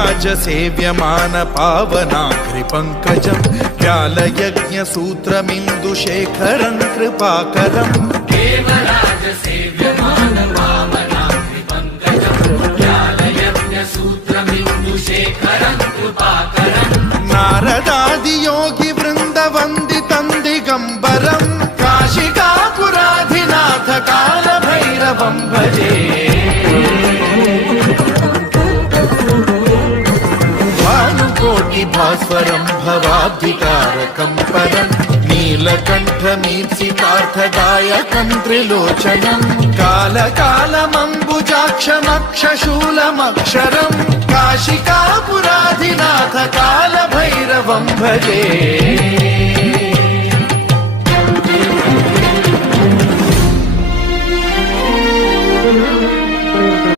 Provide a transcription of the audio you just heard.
देवराजसेव्यमान पावनाघ्रिपङ्कजं व्यालयज्ञसूत्रमिन्दुशेखरं कृपाकरम् देवराजसेव्यमान पावनाघ्रिपङ्कजं व्यालयज्ञसूत्रमिन्दुशेखरं कृपाकरम् नारदादियोगिवृन्दवन्दितं दिगम्बरं काशिकापुराधिनाथ कालभैरवं भजे भास्वरं भवाब्धिकारकं परं नीलकण्ठमीप्सितार्थदायकं त्रिलोचनं कालकालमम्बुजाक्षमक्षशूलमक्षरं काशिकापुराधिनाथ कालभैरवं भजे।